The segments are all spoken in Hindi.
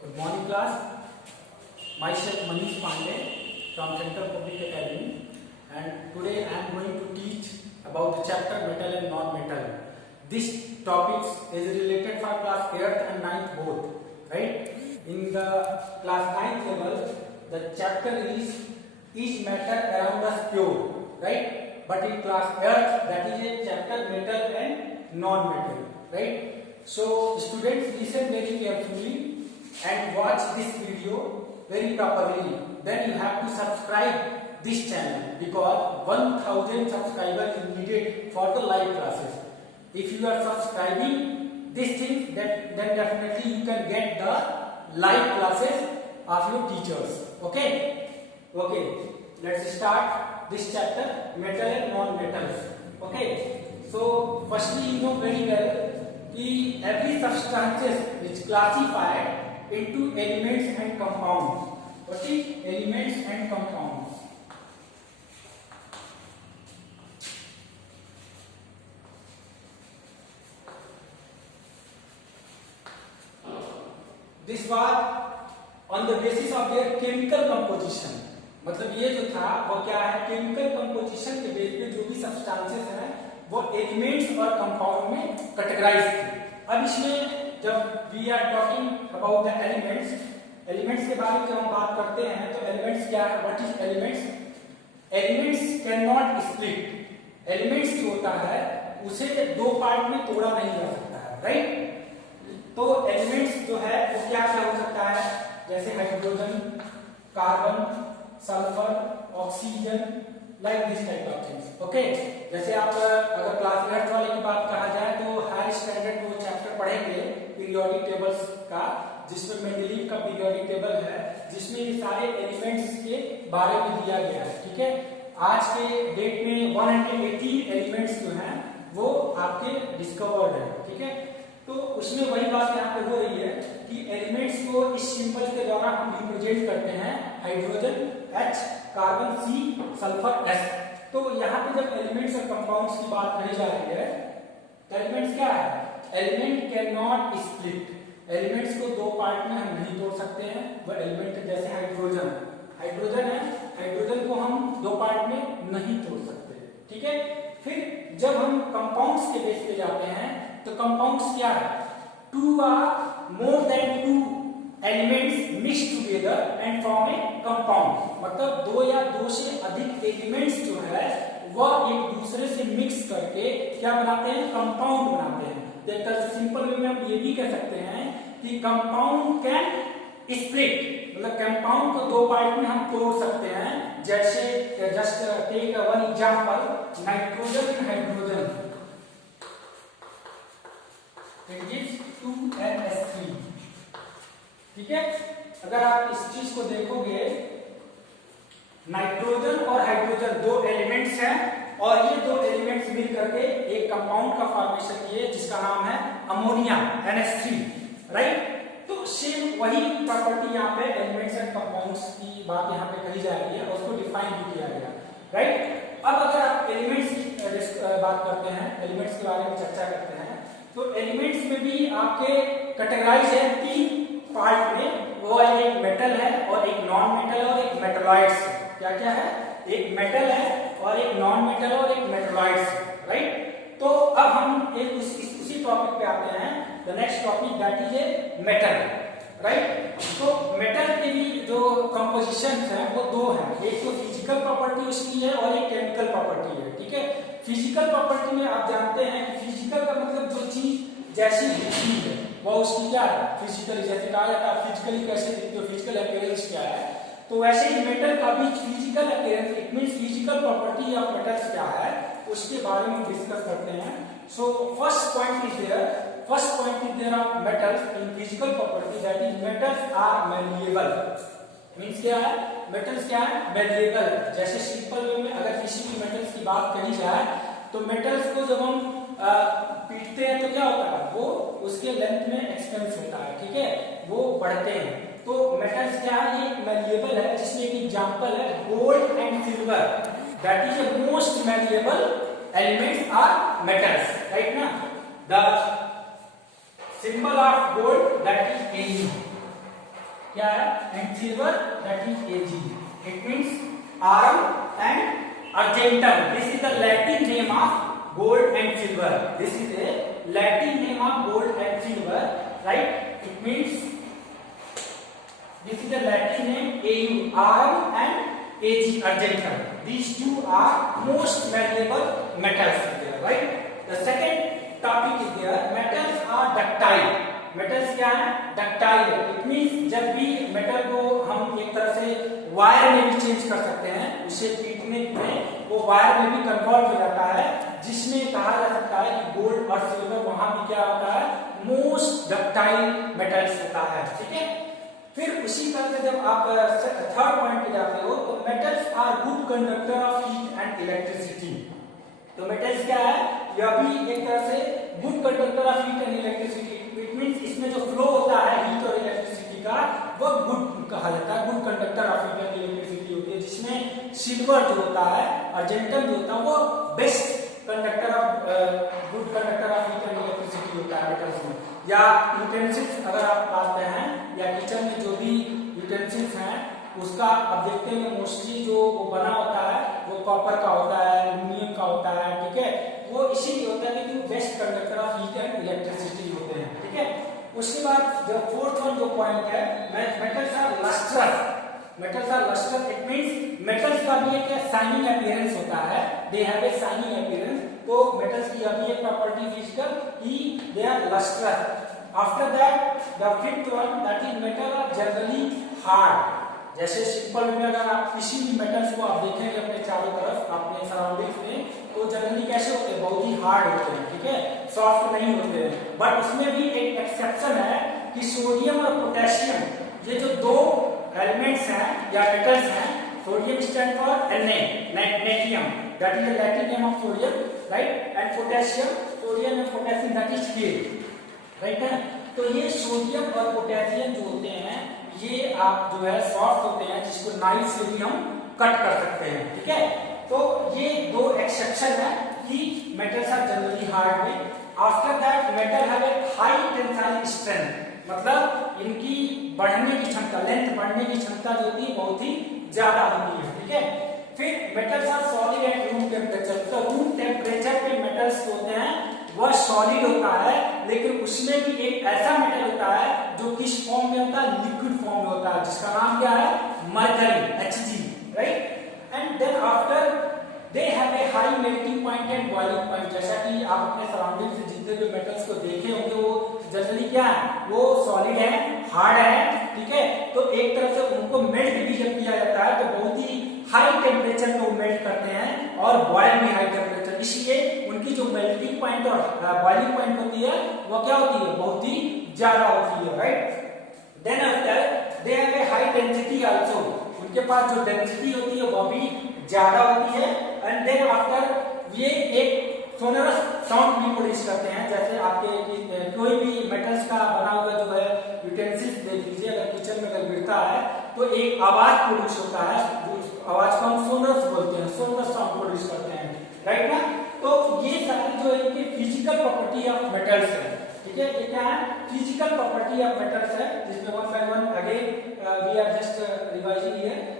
Good morning class. Myself Manish Pandey from Central Public Academy, and today I am going to teach about the chapter metal and non-metal. This topic is related for class 8th and 9th both, right? In the class 9th level, the chapter is matter around us pure, right? But in class 8th, that is a chapter metal and non-metal, right? So students, listen very carefully and watch this video very properly. Then you have to subscribe this channel because 1000 subscribers is needed for the live classes. If you are subscribing this thing, then definitely you can get the live classes of your teachers. Okay, let's start this chapter, metal and non-metals. Okay, so firstly you know very well that every substances is classified into elements and compounds. What is elements and compounds? This was on the basis of their chemical composition. मतलब ये जो था वो क्या है, केमिकल कंपोजिशन के बेस पे जो भी सब्सटेंसेस हैं वो एलिमेंट्स और कंपाउंड में कैटेगराइज थे. अब इसमें जब we are talking about the elements के बारे में जब हम बात करते हैं तो एलिमेंट्स क्या है, what is elements can not split. Elements जो होता है उसे दो पार्ट में तोड़ा नहीं जा सकता है, राइट? तो एलिमेंट्स जो है वो क्या क्या हो सकता है, जैसे hydrogen, carbon, sulphur, oxygen, like this type of things. Okay, जैसे आप अगर क्लास 8 वाले की बात कहा जाए तो हाई स्टैंडर्ड वो चैप्टर पढ़ेंगे पीरियोडिक टेबल्स का, जिसमें मेंडलीव का पीरियोडिक टेबल है, जिसमें ये सारे एलिमेंट्स के बारे में दिया गया है. ठीक है, आज के डेट में 180 एलिमेंट्स जो हैं वो आपके डिस्कवर्ड है. ठीक है, तो उसमें वही बात यहाँ पे हो रही है कि एलिमेंट्स को इस सिंबल के द्वारा हम रिप्रेजेंट करते हैं, hydrogen H, carbon C, sulphur S. तो यहाँ पे जब एलिमेंट्स और कंपाउंड्स की बात कही जा रही है तो एलिमेंट्स क्या है, element can not split. Elements को दो पार्ट में हम नहीं तोड़ सकते हैं. वो एलिमेंट जैसे हाइड्रोजन है, हाइड्रोजन को हम दो पार्ट में नहीं तोड़ सकते. ठीक है, फिर जब हम कंपाउंड्स के बेस पे जाते हैं तो कंपाउंड्स क्या है, two or more than two elements mix together and form a compound. मतलब दो या दो से अधिक एलिमेंट्स जो है वह एक दूसरे से मिक्स करके क्या बनाते हैं, कंपाउंड बनाते हैं. एक तरह से सिंपल वे में हम ये भी कह सकते हैं कि कंपाउंड कैन स्प्लिट, मतलब कंपाउंड को दो पार्ट में हम तोड़ सकते हैं. जैसे just take one example, nitrogen and hydrogen, it gives 2NH3. ठीक है, अगर आप इस चीज को देखोगे, नाइट्रोजन और हाइड्रोजन दो एलिमेंट्स हैं और ये दो एलिमेंट्स मिल करके एक कंपाउंड का फॉर्मेशन किए जिसका नाम है अमोनिया, NH3, राइट? तो सेम वही प्रॉपर्टी यहाँ पे एलिमेंट्स एंड कंपाउंड्स की बात यहाँ पे कही जा रही है और उसको डिफाइन भी किया गया, राइट? अब अगर आप एलिमेंट्स की बात करते हैं, एलिमेंट्स के बारे में चर्चा करते हैं, तो एलिमेंट्स में भी आपके कैटेगराइज है तीन पार्ट में. वो एक मेटल है और एक नॉन मेटल और एक मेटलॉइड्स. क्या क्या है, एक मेटल है और एक नॉन मेटल और एक मेटलॉइड्स, राइट? तो अब हम एक उसी टॉपिक पे आते हैं. The next topic that is a metal, right? तो मेटल के भी जो कंपोजिशन है वो दो हैं, एक तो फिजिकल प्रॉपर्टी उसकी है और एक केमिकल प्रॉपर्टी है. ठीक है, फिजिकल प्रॉपर्टी में आप जानते हैं कि फिजिकल का मतलब जो चीज जैसी दिखती है वो उसकी क्या है, फिजिकली. जैसे कहा जाता है फिजिकली कैसे दिखती है, फिजिकल अपीयरेंस क्या है, तो वैसे ही मेटल का भी physical appearance, it means physical property of metals क्या है उसके बारे में डिस्कस करते हैं. So first point is there of metals in physical property, that is metals are malleable. Means क्या है, मेटल्स क्या है, मैलिएबल. जैसे सिंपल वे में अगर किसी भी मेटल्स की बात कही जाए तो मेटल्स को जब हम पीटते हैं तो क्या होता है, वो उसके लेंथ में एक्सपेंस होता है. ठीक है, वो बढ़ते हैं. तो मेटल्स क्या है, ये मैलिएबल है, जिसमें एक एग्जांपल है gold and silver. That is the most malleable elements are metals, right ना? The symbol of gold, that is Au. क्या है, and silver that is Ag. It means aurum and argentum. This is the Latin name of gold and silver. This is a Latin name of gold and silver, right. It means this is the Latin name Au, arum and Ag, argentum. These two are most malleable metals there, right. The second topic is there, metals are ductile. metals क्या है, ductile. it means जब भी मेटल को हम एक तरह से वायर में भी चेंज कर सकते हैं, उसे पीटने में वो वायर में भी कन्वर्ट हो जाता है, जिसमें कहा जा सकता है कि गोल्ड और सिल्वर वहां भी क्या होता है, मोस्ट डक्टाइल मेटल्स होता है. ठीक है. फिर उसी तरह से जब आप थर्ड पॉइंट पे जाते हो तो metals are good conductor of heat and electricity. तो मेटल्स क्या है, यह भी एक तरह से good conductor of heat and electricity. It means इसमें जो फ्लो होता है हीट और इलेक्ट्रिसिटी का वो गुड कहा जाता है, good conductor of heat and electricity होती है. जिसमें सिल्वर जो होता है, अर्जेंटम जो होता है, वो best conductor of good conductor of heat and electricity होता है मेटल्स में. या यूटेंसिल्स अगर आप पाते हैं या किचन में जो भी यूटेंसिल्स हैं उसका अब देखते हैं मोस्टली जो वो बना होता है वो कॉपर का होता है, एल्यूमिनियम का होता है. ठीक है. वो इसीलिए होता है कि वो best conductor of heat and electricity होते हैं. ठीक है. उसके बाद जो फोर्थ वन जो पॉइंट है, metals are lustrous. Metals are lustrous. It means metals का भी एक शाइनिंग अपीयरेंस होता है. They have a shining appearance. तो मेटल्स की अभी एक प्रॉपर्टी फिजिकल कि they are lustrous. After that the fifth one that is metal are generally hard. जैसे सिंपल में अगर आप किसी भी मेटल्स को आप देखेंगे अपने चारों तरफ अपने सराउंडिंग्स में तो जनरली कैसे होते हैं, बहुत ही हार्ड होते हैं. ठीक है. सॉफ्ट नहीं होते हैं. बट उसमें भी एक एक्सेप्शन है कि सोडियम और पोटेशियम, ये जो दो एलिमेंट्स हैं या मेटल्स हैं, sodium stand for natrium, that is the Latin name of sodium, right. And potassium, sodium and potassium that is K, right है. तो ये सोडियम और पोटेशियम जो होते हैं ये आप जो है सॉफ्ट होते हैं, जिसको नाइफ से भी हम कट कर सकते हैं. ठीक है. तो ये दो एक्सेप्शन है कि मेटल्स आर जनरली हार्ड में. After that metal have a high tensile strength. मतलब इनकी बढ़ने की क्षमता, लेंथ बढ़ने की क्षमता जो होती है बहुत ही ज्यादा होती है. ठीक है. फिर metals are solid at room temperature. तो रूम टेम्परेचर पे मेटल्स होते हैं वह सॉलिड होता है, लेकिन उसमें भी एक ऐसा मेटल होता है जो किस फॉर्म में होता है, लिक्विड फॉर्म में होता है, जिसका नाम क्या है, mercury, Hg, right. And then after they have a high melting point and boiling point. जैसा कि आप अपने सराउंडिंग से जितने भी मेटल्स को देखे होंगे वो जनरली क्या है, वो सॉलिड है, हार्ड है. ठीक है. तो एक तरह से उनको मेल्ट भी जब किया जाता है तो बहुत ही हाई टेम्परेचर पे वो मेल्ट करते हैं और बॉयल भी हाई टेम्परेचर. इसलिए उनकी जो मेल्टिंग पॉइंट और बॉइलिंग पॉइंट होती है वो क्या होती है, बहुत ही ज्यादा होती है, right. Then after they have a high density also. उनके पास जो डेंसिटी होती है वो भी ज्यादा होती है. एंड देन आफ्टर ये एक सोनरस साउंड भी प्रोड्यूस करते हैं. जैसे आपके कोई भी मेटल्स का बना हुआ जो है यूटेंसिल्स देख लीजिए, अगर किचन में अगर गिरता है तो एक आवाज प्रोड्यूस होता है, आवाज को हम सोनरस बोलते हैं, सोनरस साउंड प्रोड्यूस करते हैं, राइट ना. तो ये सारी जो इनकी फिजिकल प्रॉपर्टी ऑफ मेटल्स है. ठीक है. ये क्या है, फिजिकल प्रॉपर्टी ऑफ मेटल्स है, जिसमें one by one again we are just revising here.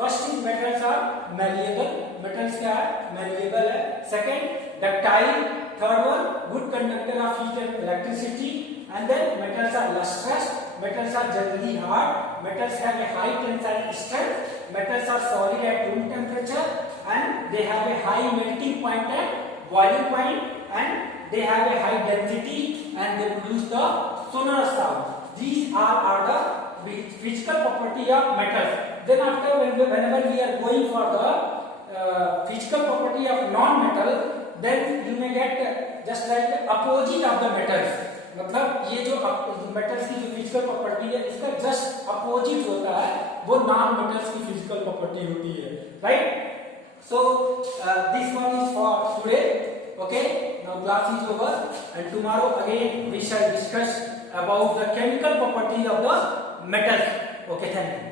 First is metals are malleable. Metals क्या है, मैलिएबल है. Second ductile. Third one good conductor of heat and electricity. And then metals are lustrous. Metals are generally hard. Metals have a high tensile strength. Metals are solid at room temperature and they have a high melting point and boiling point and they have a high density and they produce the sonorous sound. These are the physical property of metals. Then after whenever we are going for the physical property of non-metal, then you may get just like opposite of the metals. मतलब ये जो मेटल्स की जो फिजिकल प्रॉपर्टी है इसका जस्ट अपोजिट होता है, वो नॉन मेटल्स की फिजिकल प्रॉपर्टी होती है, right. So this one is for today. Okay. Now class is over and tomorrow again we shall discuss about the chemical properties of the metals. Okay. Thank you.